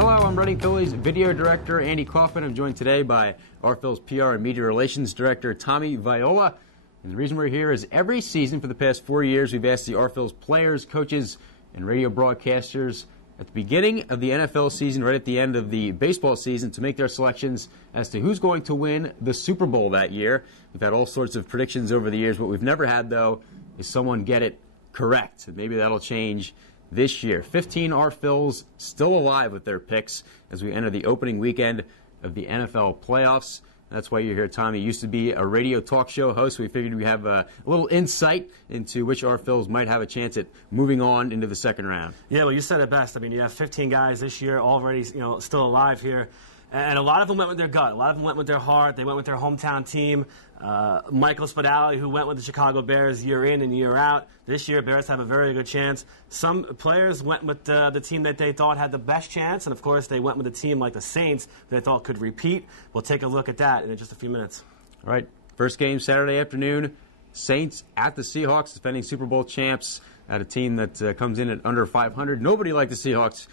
Hello, I'm Reading Phillies video director Andy Kauffman. I'm joined today by our Phil's PR and media relations director Tommy Viola. And the reason we're here is every season for the past 4 years, we've asked the RPhil's players, coaches, and radio broadcasters at the beginning of the NFL season, right at the end of the baseball season, to make their selections as to who's going to win the Super Bowl that year. We've had all sorts of predictions over the years. What we've never had, though, is someone get it correct. And maybe that'll change this year. 15 RPhils still alive with their picks as we enter the opening weekend of the NFL playoffs. That's why you're here, Tommy. You used to be a radio talk show host. We figured we have a little insight into which RPhils might have a chance at moving on into the second round. Yeah, well, you said it best. I mean, you have 15 guys this year already, still alive here. And a lot of them went with their gut. A lot of them went with their heart. They went with their hometown team. Michael Spadali, who went with the Chicago Bears year in and year out. This year, Bears have a very good chance. Some players went with the team that they thought had the best chance, and of course, they went with a team like the Saints that they thought could repeat. We'll take a look at that in just a few minutes. All right, first game Saturday afternoon. Saints at the Seahawks, defending Super Bowl champs, at a team that comes in at under 500. Nobody liked the Seahawks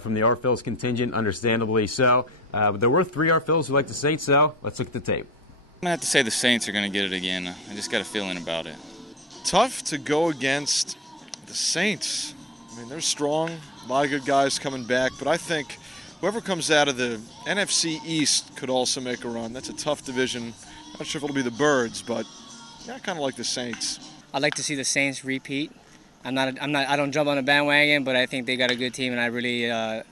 from the RPhil's contingent, understandably so. But there were 3 RPhils who liked the Saints, so let's look at the tape. I'm going to have to say the Saints are going to get it again. I just got a feeling about it. Tough to go against the Saints. I mean, they're strong, a lot of good guys coming back, but I think whoever comes out of the NFC East could also make a run. That's a tough division. Not sure if it'll be the Birds, but yeah, I kind of like the Saints. I'd like to see the Saints repeat. I don't jump on the bandwagon, but I think they got a good team, and I really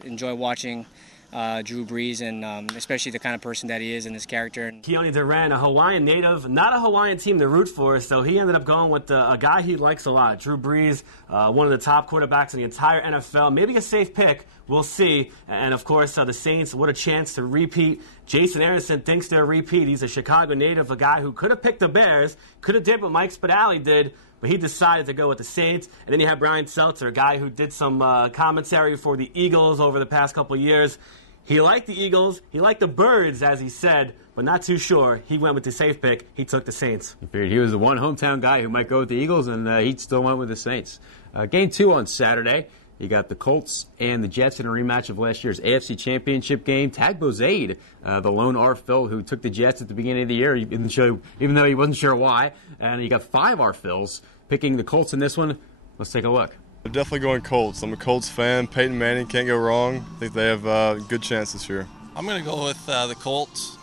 enjoy watching Drew Brees, and especially the kind of person that he is and his character. Keone Duran, a Hawaiian native, not a Hawaiian team to root for, so he ended up going with a guy he likes a lot. Drew Brees, one of the top quarterbacks in the entire NFL. Maybe a safe pick. We'll see. And, of course, the Saints, what a chance to repeat. Jason Anderson thinks they're a repeat. He's a Chicago native, a guy who could have picked the Bears, could have did what Mike Spadali did, but he decided to go with the Saints. And then you have Brian Seltzer, a guy who did some commentary for the Eagles over the past couple of years. He liked the Eagles. He liked the Birds, as he said, but not too sure. He went with the safe pick. He took the Saints. He was the one hometown guy who might go with the Eagles, and he still went with the Saints. Game 2 on Saturday. You got the Colts and the Jets in a rematch of last year's AFC Championship game. Tag Bozaid, the lone RPhil who took the Jets at the beginning of the year, even though he wasn't sure why. And you got 5 RPhils picking the Colts in this one. Let's take a look. I'm definitely going Colts. I'm a Colts fan. Peyton Manning can't go wrong. I think they have a good chance this year. I'm going to go with the Colts.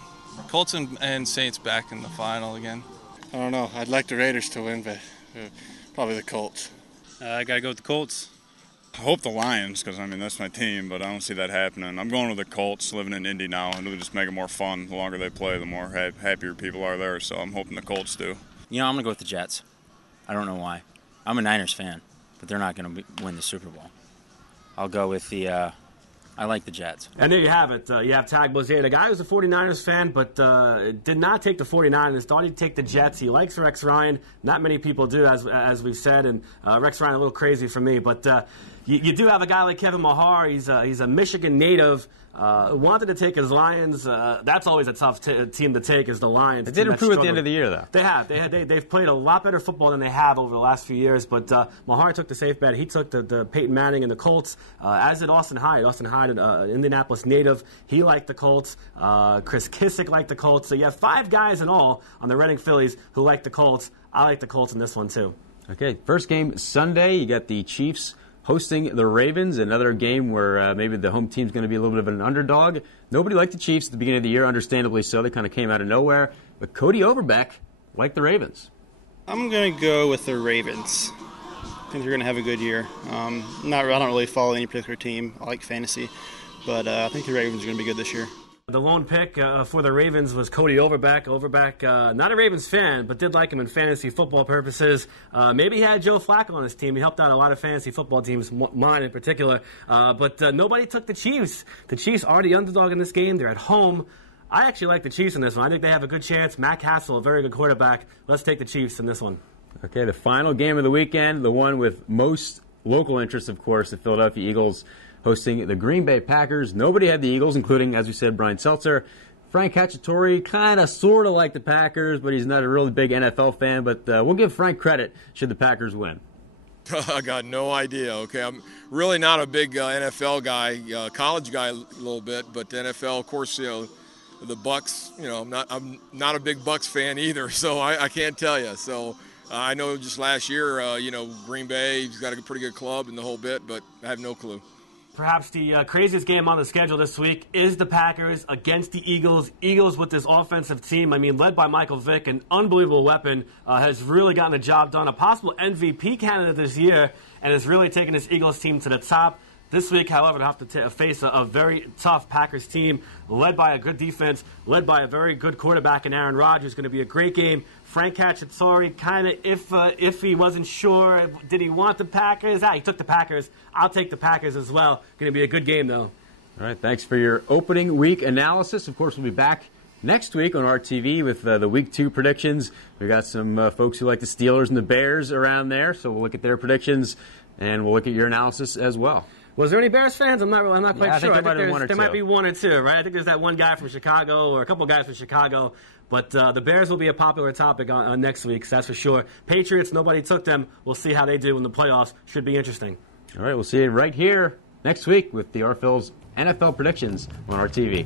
Colts and Saints back in the final again. I don't know. I'd like the Raiders to win, but probably the Colts. I got to go with the Colts. I hope the Lions, because, that's my team, but I don't see that happening. I'm going with the Colts, living in Indy now, and it'll just make it more fun. The longer they play, the more happier people are there, so I'm hoping the Colts do. I'm going to go with the Jets. I don't know why. I'm a Niners fan, but they're not going to win the Super Bowl. I'll go with I like the Jets. And there you have it. You have Tag Bozaid, a guy who's a 49ers fan, but did not take the 49ers. Thought he'd take the Jets. He likes Rex Ryan. Not many people do, as we've said. And Rex Ryan a little crazy for me. But you do have a guy like Kevin Mahar. He's a Michigan native. Wanted to take his Lions. That's always a tough team to take, is the Lions. They did improve at the end of the year, though. They have. They've played a lot better football than they have over the last few years. But Mahar took the safe bet. He took the Peyton Manning and the Colts, as did Austin Hyde. Austin Hyde, an Indianapolis native, he liked the Colts. Chris Kissick liked the Colts. So you have 5 guys in all on the Reading Phillies who like the Colts. I like the Colts in this one, too. Okay, first game Sunday. You got the Chiefs hosting the Ravens, another game where maybe the home team's going to be a little bit of an underdog. Nobody liked the Chiefs at the beginning of the year, understandably so. They kind of came out of nowhere. But Cody Overbeck liked the Ravens. I'm going to go with the Ravens. I think they're going to have a good year. I don't really follow any particular team. I like fantasy, but I think the Ravens are going to be good this year. The lone pick for the Ravens was Cody Overbeck. Overbeck, not a Ravens fan, but did like him in fantasy football purposes. Maybe he had Joe Flacco on his team. He helped out a lot of fantasy football teams, mine in particular. But nobody took the Chiefs. The Chiefs are the underdog in this game. They're at home. I actually like the Chiefs in this one. I think they have a good chance. Matt Castle, a very good quarterback. Let's take the Chiefs in this one. Okay, the final game of the weekend, the one with most local interest, of course, the Philadelphia Eagles hosting the Green Bay Packers. Nobody had the Eagles, including, as we said, Brian Seltzer. Frank Cacciatore kind of sort of like the Packers, but he's not a really big NFL fan. But we'll give Frank credit should the Packers win. I got no idea. Okay, I'm really not a big NFL guy, college guy a little bit, but the NFL, of course, the Bucks. I'm not a big Bucks fan either, so I can't tell you. So I know just last year, Green Bay's got a pretty good club and the whole bit, but I have no clue. Perhaps the craziest game on the schedule this week is the Packers against the Eagles. Eagles with this offensive team, led by Michael Vick, an unbelievable weapon, has really gotten the job done. A possible MVP candidate this year, and has really taken this Eagles team to the top. This week, however, they'll have to face a very tough Packers team, led by a good defense, led by a very good quarterback in Aaron Rodgers. Going to be a great game. Frank Cacciatore, kind of if he wasn't sure, did he want the Packers? He took the Packers. I'll take the Packers as well. Going to be a good game, though. All right, thanks for your opening week analysis. Of course, we'll be back next week on RTV with the Week 2 predictions. We got some folks who like the Steelers and the Bears around there, so we'll look at their predictions, and we'll look at your analysis as well. Was there any Bears fans? I'm not quite sure. I think there might be one or two, right? I think there's that one guy from Chicago or a couple guys from Chicago. But the Bears will be a popular topic on next week, that's for sure. Patriots, nobody took them. We'll see how they do in the playoffs. Should be interesting. All right, we'll see you right here next week with the Arphil's NFL predictions on RTV.